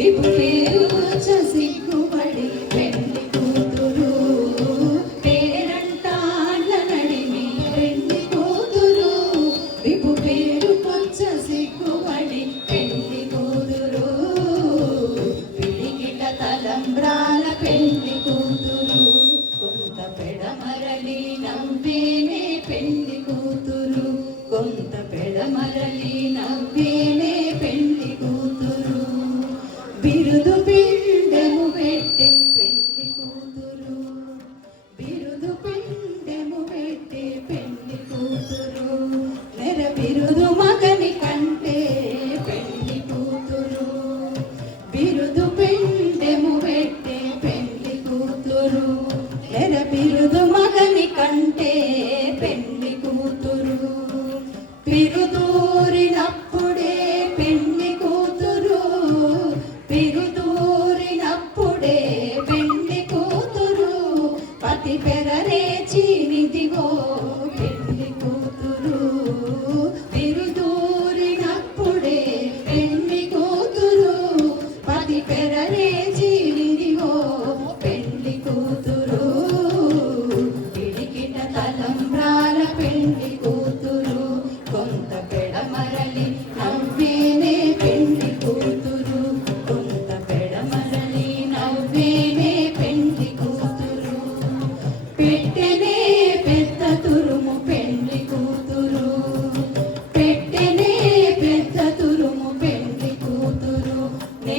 విపు పేరు వచ్చ సిగ్గుపడి పెళ్లి కూతురు పేరంటాళ్ళ నడిమి పెళ్లి కూతురు విపు పేరు వచ్చ సిగ్గుపడి పెళ్లి కూతురు పిడికిట తలంబ్రాల పెళ్లి కూతురు కొంత పెడమరలి నవ్వేనే పెళ్లి కూతురు కొంత పెడమరలి నవ్వేనే పెళ్లి కూతురు బిరుదు పిండెము పెట్టి పెళ్లి కూతురు బిరుదు పిండెము పెట్టి పెళ్లి కూతురు నెర బిరుదు మగని కంటే పెళ్లి కూతురు బిరుదు పిండెము పెట్టి పెళ్లి కూతురు నెర బిరుదు మగని కంటే పెళ్లి కూతురు పిరుదూరినప్పుడే పెళ్లి కూతురు పిరుదూరినప్పుడే పెళ్లి కూతురు పతి పెరరేచి నిదిగో పెళ్లి కూతురు పిరుదూరినప్పుడే పెళ్లి కూతురు పతి పెరరేచి నిదిగో పెళ్లి కూతురు పిడికిట తలంబ్రాల పెళ్లి కూతురు కొంత పెడమరలి నవ్వేనే పెళ్లి కూతురు కొంత పెడమరలి నవ్వేనే పెళ్లి కూతురు పెట్టెనే పెద్ద తురుము పెళ్లి కూతురు పెట్టెనే పెద్ద తురుము పెళ్లి కూతురు నే